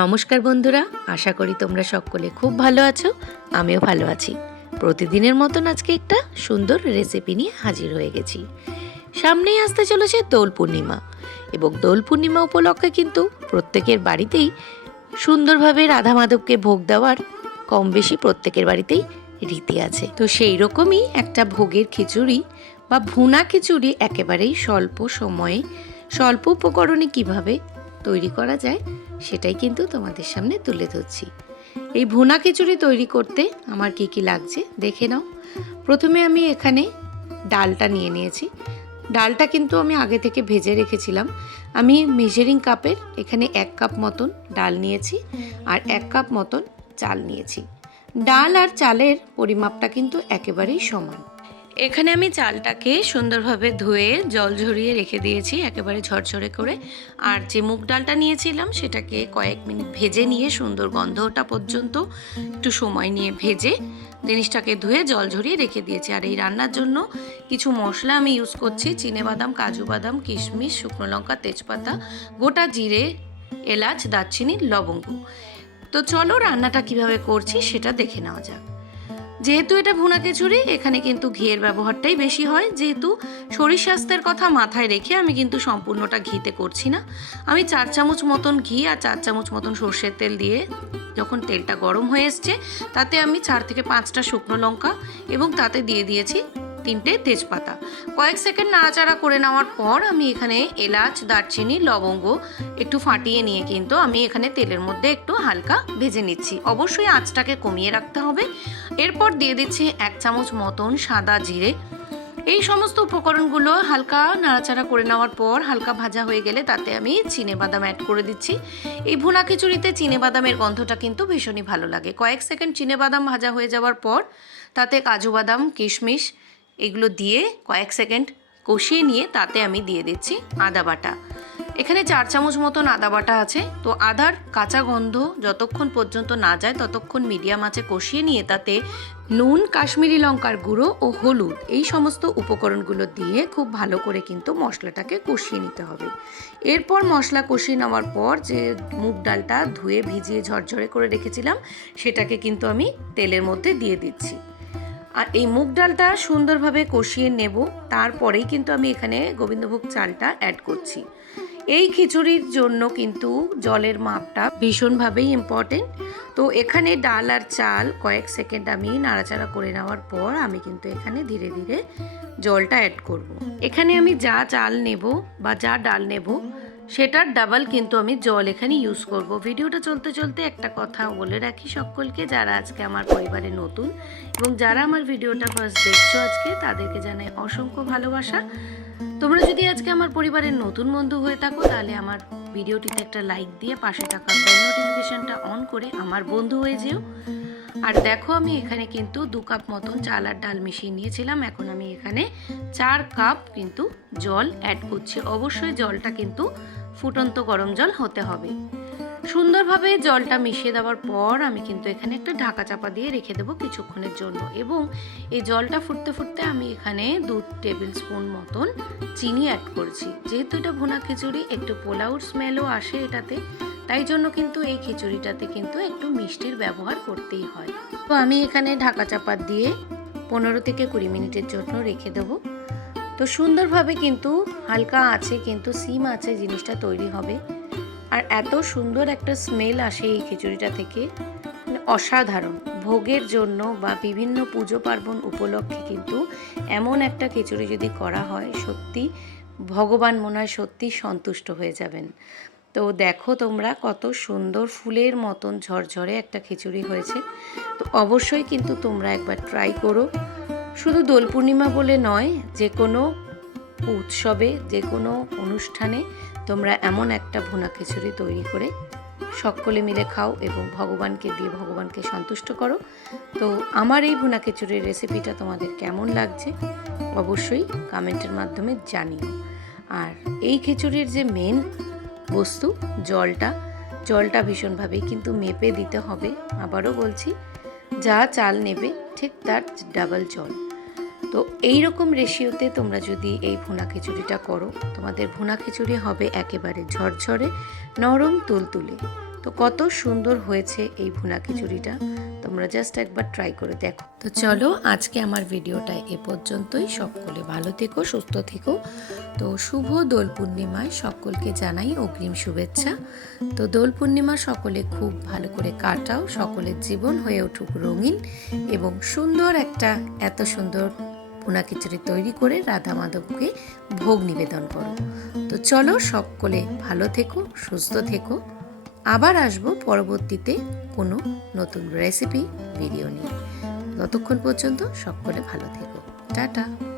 নমস্কার বন্ধুরা, আশা করি তোমরা সকলে খুব ভালো আছো, আমিও ভালো আছি। প্রতিদিনের মতন আজকে একটা সুন্দর রেসিপি নিয়ে হাজির হয়ে গেছি। সামনেই আসতে চলেছে দোল পূর্ণিমা এবং দোল পূর্ণিমা উপলক্ষে কিন্তু প্রত্যেকের বাড়িতেই সুন্দরভাবে রাধা মাধবকে ভোগ দেওয়ার কম বেশি প্রত্যেকের বাড়িতেই রীতি আছে। তো সেই রকমই একটা ভোগের খিচুড়ি বা ভুনা খিচুড়ি একেবারেই স্বল্প সময়ে, স্বল্প উপকরণে কীভাবে তৈরি করা যায় সেটাই কিন্তু তোমাদের সামনে তুলে ধরছি। এই ভুনা খিচুড়ি তৈরি করতে আমার কি কি লাগছে দেখে নাও। প্রথমে আমি এখানে ডালটা নিয়ে নিয়েছি। ডালটা কিন্তু আমি আগে থেকে ভেজে রেখেছিলাম। আমি মেজারিং কাপের এখানে এক কাপ মতন ডাল নিয়েছি আর এক কাপ মতন চাল নিয়েছি। ডাল আর চালের পরিমাপটা কিন্তু একেবারেই সমান। এখানে আমি চালটাকে সুন্দরভাবে ধুয়ে জল ঝরিয়ে রেখে দিয়েছি, একেবারে ঝরঝরে করে। আর যে মুগ ডালটা নিয়েছিলাম, সেটাকে কয়েক মিনিট ভেজে নিয়ে সুন্দর গন্ধটা পর্যন্ত একটু সময় নিয়ে ভেজে জিনিসটাকে ধুয়ে জল ঝরিয়ে রেখে দিয়েছি। আর এই রান্নার জন্য কিছু মশলা আমি ইউজ করছি বাদাম, কাজু বাদাম, কিশমিশ, শুকনো লঙ্কা, তেজপাতা, গোটা জিরে, এলাচ, দারচিনি, লবঙ্গ। তো চলো রান্নাটা কীভাবে করছি সেটা দেখে নেওয়া যাক। যেহেতু এটা ভুনা খিচুড়ি, এখানে কিন্তু ঘিয়ের ব্যবহারটাই বেশি হয়। যেহেতু শরীর স্বাস্থ্যের কথা মাথায় রেখে আমি কিন্তু সম্পূর্ণটা ঘিতে করছি না। আমি চার চামচ মতন ঘি আর চার চামচ মতন সর্ষের তেল দিয়ে যখন তেলটা গরম হয়ে এসছে, তাতে আমি চার থেকে পাঁচটা শুকনো লঙ্কা এবং তাতে দিয়ে দিয়েছি তিনটে তেজপাতা। কয়েক সেকেন্ড নাড়াচাড়া করে নেওয়ার পর আমি এখানে এলাচ, দারচিনি, লবঙ্গ একটু ফাটিয়ে নিয়ে কিন্তু আমি এখানে তেলের মধ্যে একটু হালকা ভেজে নিচ্ছি। অবশ্যই আঁচটাকে কমিয়ে রাখতে হবে। এরপর দিয়ে দিচ্ছি এক চামচ মতন সাদা জিরে। এই সমস্ত উপকরণগুলো হালকা নাড়াচাড়া করে নেওয়ার পর হালকা ভাজা হয়ে গেলে তাতে আমি চিনে বাদাম অ্যাড করে দিচ্ছি। এই ভুনা খিচুড়িতে চিনে বাদামের গন্ধটা কিন্তু ভীষণই ভালো লাগে। কয়েক সেকেন্ড চিনে বাদাম ভাজা হয়ে যাওয়ার পর তাতে কাজু বাদাম, কিশমিশ এগুলো দিয়ে কয়েক সেকেন্ড কষিয়ে নিয়ে তাতে আমি দিয়ে দিচ্ছি আদা বাটা। এখানে চার চামচ মতন আদা বাটা আছে। তো আদার কাঁচা গন্ধ যতক্ষণ পর্যন্ত না যায়, ততক্ষণ মিডিয়াম আঁচে কষিয়ে নিয়ে তাতে নুন, কাশ্মীরি লঙ্কার গুঁড়ো ও হলুদ এই সমস্ত উপকরণগুলো দিয়ে খুব ভালো করে কিন্তু মশলাটাকে কষিয়ে নিতে হবে। এরপর মশলা কষিয়ে নেওয়ার পর যে মুগ ডালটা ধুয়ে ভিজিয়ে ঝরঝরে করে রেখেছিলাম, সেটাকে কিন্তু আমি তেলের মধ্যে দিয়ে দিচ্ছি। আর এই মুগ ডালটা সুন্দরভাবে কষিয়ে নেব। তারপরেই কিন্তু আমি এখানে গোবিন্দভোগ চালটা অ্যাড করছি। এই খিচুড়ির জন্য কিন্তু জলের মাপটা ভীষণভাবেই ইম্পর্টেন্ট তো এখানে ডাল আর চাল কয়েক সেকেন্ড আমি নাড়াচাড়া করে নেওয়ার পর আমি কিন্তু এখানে ধীরে ধীরে জলটা অ্যাড করব। এখানে আমি যা চাল নেব বা যা ডাল নেব সেটার ডাবল কিন্তু আমি জল এখানে ইউজ করব। ভিডিওটা চলতে চলতে একটা কথা বলে রাখি সকলকে, যারা আজকে আমার পরিবারে নতুন এবং যারা আমার ভিডিওটা ফার্স্ট দেখছ আজকে, তাদেরকে জানাই অসংখ্য ভালোবাসা। তোমরা যদি আজকে আমার পরিবারের নতুন বন্ধু হয়ে থাকো, তাহলে আমার ভিডিওটিতে একটা লাইক দিয়ে পাশে থাকা বেল নোটিফিকেশনটা অন করে আমার বন্ধু হয়ে যেও। আর দেখো, আমি এখানে কিন্তু দু কাপ মতন চাল আর ডাল মিশিয়ে নিয়েছিলাম। এখন আমি এখানে চার কাপ কিন্তু জল অ্যাড করছি। অবশ্যই জলটা কিন্তু ফুটন্ত গরম জল হতে হবে। সুন্দরভাবে জলটা মিশিয়ে দেওয়ার পর আমি কিন্তু এখানে একটা ঢাকা চাপা দিয়ে রেখে দেবো কিছুক্ষণের জন্য। এবং এই জলটা ফুটতে ফুটতে আমি এখানে দু টেবিল স্পুন মতন চিনি অ্যাড করছি। যেহেতু এটা ভুনা খিচুড়ি, একটু পোলাউর স্মেলও আসে এটাতে। তাই জন্য কিন্তু এই খিচুড়িটাতে কিন্তু একটু মিষ্টির ব্যবহার করতেই হয়। তো আমি এখানে ঢাকা চাপা দিয়ে পনেরো থেকে কুড়ি মিনিটের জন্য রেখে দেবো। তো সুন্দরভাবে কিন্তু হালকা আছে কিন্তু সিম আছে জিনিসটা তৈরি হবে। আর এত সুন্দর একটা স্মেল আসে এই খিচুড়িটা থেকে। মানে অসাধারণ। ভোগের জন্য বা বিভিন্ন পুজো পার্বণ উপলক্ষে কিন্তু এমন একটা খিচুড়ি যদি করা হয়, সত্যি ভগবান মনে হয় সত্যি সন্তুষ্ট হয়ে যাবেন। তো দেখো তোমরা কত সুন্দর ফুলের মতন ঝরঝরে একটা খিচুড়ি হয়েছে। তো অবশ্যই কিন্তু তোমরা একবার ট্রাই করো। শুধু দোল পূর্ণিমা বলে নয় যে কোনো উৎসবে যে কোনো অনুষ্ঠানে তোমরা এমন একটা ভুনা খিচুড়ি তৈরি করে সকলে মিলে খাও এবং ভগবানকে দিয়ে ভগবানকে সন্তুষ্ট করো। তো আমার এই ভুনা খিচুড়ির রেসিপিটা তোমাদের কেমন লাগছে অবশ্যই কমেন্টের মাধ্যমে জানিও। আর এই খিচুড়ির যে মেন বস্তু, জলটা জলটা ভীষণভাবেই কিন্তু মেপে দিতে হবে। আবারও বলছি, যা চাল নেবে ঠিক তার ডাবল জল। তো এই রকম রেশিওতে তোমরা যদি এই ভুনা খিচুড়িটা করো, তোমাদের ভুনা খিচুড়ি হবে একেবারে ঝরঝরে নরম তুলতুলে। তো কত সুন্দর হয়েছে এই ভুনা খিচুড়িটা, তোমরা জাস্ট একবার ট্রাই করে দেখো। তো চলো আজকে আমার ভিডিওটা এ পর্যন্তই। সকলে ভালো থেকো, সুস্থ থেকো। তো শুভ দোল পূর্ণিমায় সকলকে জানাই অগ্রিম শুভেচ্ছা। তো দোল পূর্ণিমা সকলে খুব ভালো করে কাটাও। সকলের জীবন হয়ে উঠুক রঙিন এবং সুন্দর একটা, এত সুন্দর ভুনা খিচুড়ি তৈরি করে রাধা মাধবকে ভোগ নিবেদন করো। তো চলো সকলে ভালো থেকো, সুস্থ থেকো। আবার আসব পরবর্তীতে কোনো নতুন রেসিপি ভিডিও নিয়ে। ততক্ষণ পর্যন্ত সকলে ভালো থেকো। টাটা।